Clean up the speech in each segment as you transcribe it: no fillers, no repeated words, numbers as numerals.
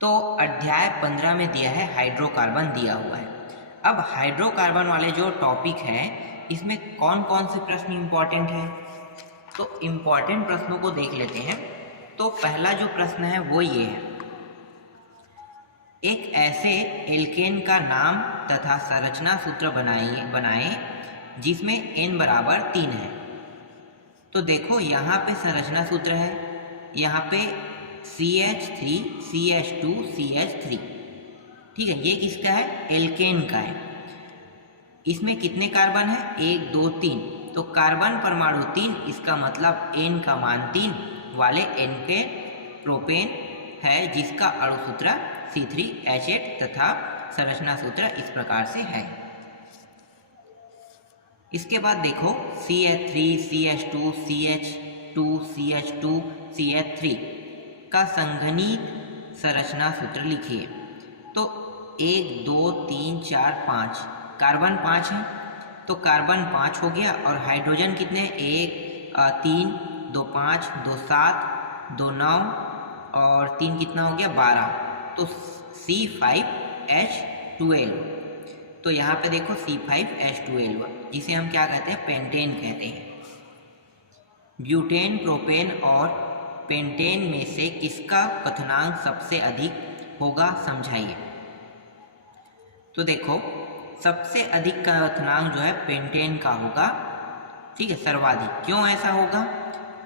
तो अध्याय 15 में दिया है हाइड्रोकार्बन दिया हुआ है। अब हाइड्रोकार्बन वाले जो टॉपिक है इसमें कौन कौन से प्रश्न इंपॉर्टेंट है, तो इंपॉर्टेंट प्रश्नों को देख लेते हैं। तो पहला जो प्रश्न है वो ये है, एक ऐसे एल्केन का नाम तथा संरचना सूत्र बनाए जिसमें n बराबर 3 है। तो देखो यहाँ पे संरचना सूत्र है, यहाँ पे CH3 CH2 CH3, ठीक है। ये किसका है? एल्केन का है। इसमें कितने कार्बन है? 1 2 3। तो कार्बन परमाणु 3, इसका मतलब n का मान 3 वाले n के प्रोपेन है जिसका अणु सूत्र C3H8 तथा संरचना सूत्र इस प्रकार से है। इसके बाद देखो CH3 CH2 CH2 CH2 CH3 का संघनित संरचना सूत्र लिखिए। तो 1 2 3 4 5, कार्बन 5 है तो कार्बन 5 हो गया, और हाइड्रोजन कितने? 1 3 2 5 2 7 2 9 और 3 कितना हो गया? 12। तो C5H12। तो यहाँ पे देखो C5H12, जिसे हम क्या कहते हैं? पेंटेन कहते हैं। ब्यूटेन, प्रोपेन और पेंटेन में से किसका क्वथनांक सबसे अधिक होगा, समझाइए। तो देखो सबसे अधिक का क्वथनांक जो है पेंटेन का होगा, ठीक है, सर्वाधिक। क्यों ऐसा होगा?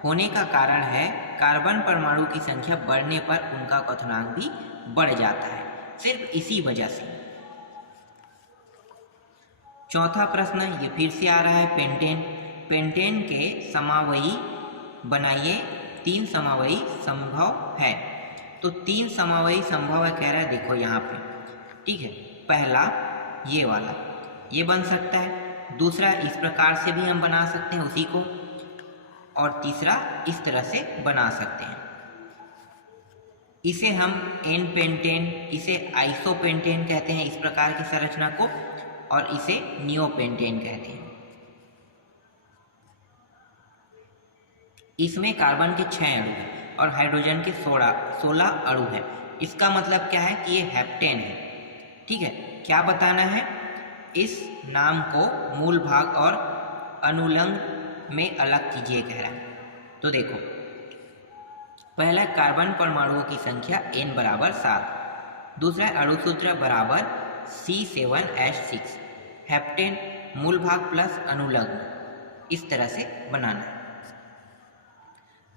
होने का कारण है कार्बन परमाणु की संख्या बढ़ने पर उनका क्वथनांक भी बढ़ जाता है, सिर्फ इसी वजह से। चौथा प्रश्न ये फिर से आ रहा है, पेंटेन। पेंटेन के समावयी बनाइए। 3 समावयी संभव है। तो 3 समावयी संभव है कह रहा है, देखो यहाँ पे, ठीक है। पहला ये वाला, ये बन सकता है। दूसरा इस प्रकार से भी हम बना सकते हैं उसी को, और तीसरा इस तरह से बना सकते हैं। इसे हम एन पेंटेन, इसे आइसोपेंटेन कहते हैं, इस प्रकार की संरचना को, और इसे नियोपेंटेन कहते हैं। इसमें कार्बन के 6 अणु हैं और हाइड्रोजन के 16 अणु हैं। इसका मतलब क्या है कि ये हेप्टेन है, ठीक है। क्या बताना है? इस नाम को मूल भाग और अनुलंग में अलग कीजिए कह रहा है। तो देखो पहला कार्बन परमाणुओं की संख्या n बराबर 7, दूसरा अणु सूत्र बराबर C7H6, हेप्टेन मूल भाग प्लस अनुलग्न, इस तरह से बनाना है।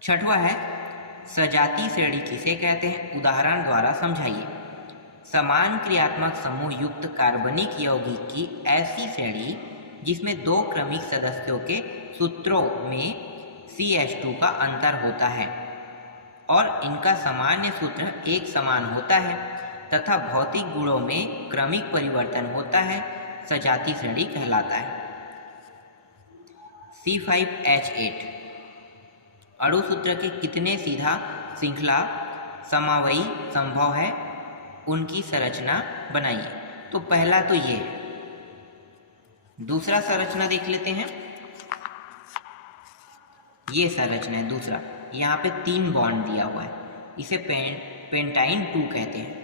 छठवां है सजातीय श्रेणी किसे कहते हैं, उदाहरण द्वारा समझाइए। समान क्रियात्मक समूह युक्त कार्बनिक यौगिक की ऐसी श्रेणी जिसमें 2 क्रमिक सदस्यों के सूत्रों में CH2 का अंतर होता है और इनका सामान्य सूत्र एक समान होता है तथा भौतिक गुणों में क्रमिक परिवर्तन होता है, सजातीय श्रेणी कहलाता है। C5H8 अणु सूत्र के कितने सीधा श्रृंखला समावयी संभव है, उनकी संरचना बनाइए। तो पहला तो ये, दूसरा संरचना देख लेते हैं। ये संरचना है दूसरा, यहाँ पे 3 बॉन्ड दिया हुआ है, इसे पेंटाइन 2 कहते हैं।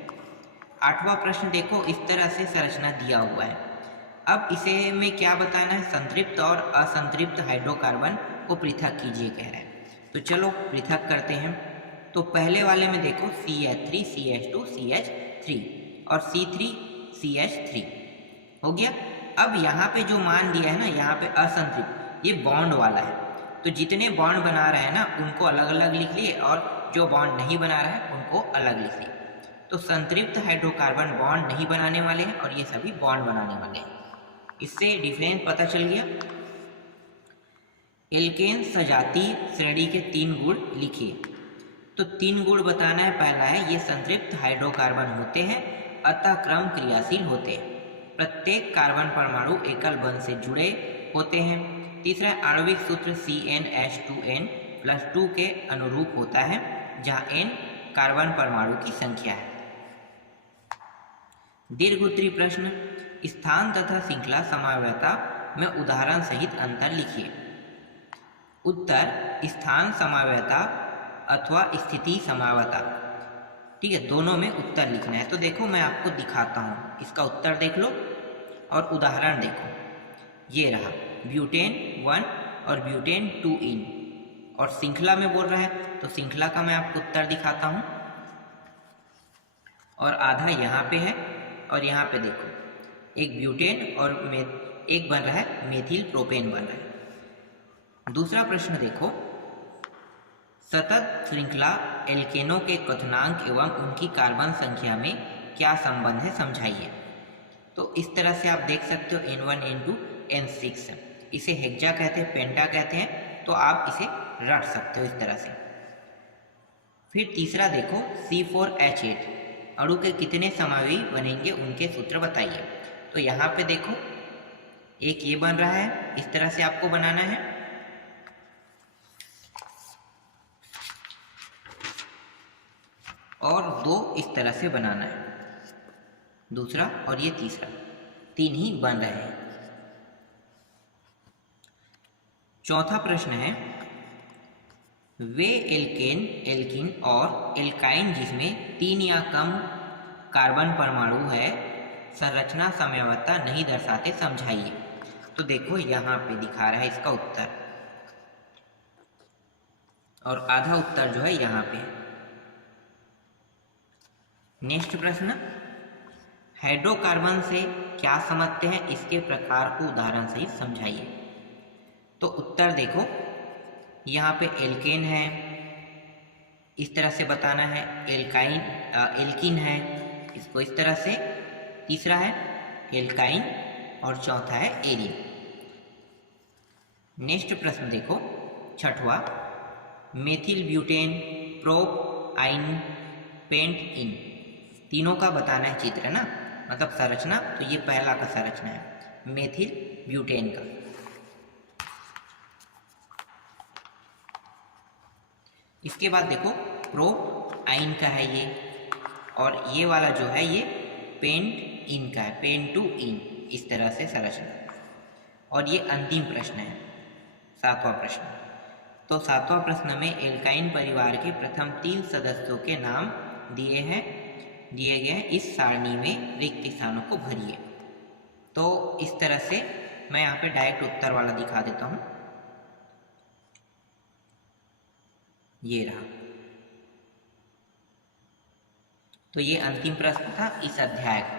8वां प्रश्न देखो, इस तरह से संरचना दिया हुआ है। अब इसे में क्या बताना है? संतृप्त और असंतृप्त हाइड्रोकार्बन को पृथक कीजिए कह रहा है। तो चलो पृथक करते हैं। तो पहले वाले में देखो CH3 CH2 CH3 और C3CH3 हो गया। अब यहाँ पे जो मान दिया है ना, यहाँ पे असंतृप्त, ये बॉन्ड वाला है। तो जितने बॉन्ड बना रहे हैं ना उनको अलग अलग लिख लिए, और जो बॉन्ड नहीं बना रहा है उनको अलग लिख लिए। तो संतृप्त हाइड्रोकार्बन बॉन्ड नहीं बनाने वाले हैं और ये सभी बॉन्ड बनाने वाले हैं। इससे डिफरेंस पता चल गया। एल्केन सजातीय श्रेणी के 3 गुण लिखिए। तो 3 गुण बताना है। पहला है ये संतृप्त हाइड्रोकार्बन होते हैं, अतः क्रम क्रियाशील होते हैं। प्रत्येक कार्बन परमाणु एकल बंध से जुड़े होते हैं। तीसरा आणविक सूत्र CnH2n+2 के अनुरूप होता है, जहाँ n कार्बन परमाणु की संख्या है। दीर्घोत्तरी प्रश्न, स्थान तथा श्रृंखला समवायता में उदाहरण सहित अंतर लिखिए। उत्तर स्थान समवायता अथवा स्थिति समवायता। ठीक है, दोनों में उत्तर लिखना है। तो देखो मैं आपको दिखाता हूँ, इसका उत्तर देख लो और उदाहरण देखो। ये रहा ब्यूटेन 1 और ब्यूटेन 2 इन, और श्रृंखला में बोल रहा है तो श्रृंखला का मैं आपको उत्तर दिखाता हूँ। और आधा यहाँ पे है और यहाँ पे देखो एक ब्यूटेन और एक बन रहा है मेथिल प्रोपेन बन रहा है। दूसरा प्रश्न देखो, सतत श्रृंखला एल्केनों के क्वथनांक एवं उनकी कार्बन संख्या में क्या संबंध है, समझाइए। तो इस तरह से आप देख सकते हो N1 N2 N6, इसे हेक्सा कहते हैं, पेंटा कहते हैं, तो आप इसे रट सकते हो इस तरह से। फिर तीसरा देखो C4H8 अणु के कितने समावयवी बनेंगे, उनके सूत्र बताइए। तो यहाँ पे देखो एक ये बन रहा है, इस तरह से आपको बनाना है, और दो इस तरह से बनाना है, दूसरा और ये तीसरा, 3 ही बन रहे हैं। चौथा प्रश्न है, वे एल्केन, एल्कीन और एल्काइन जिसमें 3 या कम कार्बन परमाणु है संरचना समयावता नहीं दर्शाते, समझाइए। तो देखो यहाँ पे दिखा रहा है इसका उत्तर, और आधा उत्तर जो है यहाँ पे। नेक्स्ट प्रश्न, हाइड्रोकार्बन से क्या समझते हैं, इसके प्रकार को उदाहरण सहित समझाइए। तो उत्तर देखो, यहाँ पे एल्केन है, इस तरह से बताना है, एल्काइन एल्कीन है, इसको इस तरह से, तीसरा है एल्काइन और चौथा है एरिन। नेक्स्ट प्रश्न देखो छठवा, मेथिल ब्यूटेन प्रोप आइन पेंट इन, तीनों का बताना है चित्र है ना, मतलब संरचना। तो ये पहला का संरचना है मेथिल ब्यूटेन का। इसके बाद देखो प्रोप आइन का है ये, और ये वाला जो है ये पेंट इन का है, पेंट टू इन, इस तरह से संरचना। और ये अंतिम प्रश्न है, सातवां प्रश्न। तो सातवां प्रश्न में एल्काइन परिवार के प्रथम 3 सदस्यों के नाम दिए गए हैं, इस सारणी में रिक्त स्थानों को भरिए। तो इस तरह से मैं यहाँ पे डायरेक्ट उत्तर वाला दिखा देता हूँ, ये रहा। तो ये अंतिम प्रश्न था इस अध्याय का।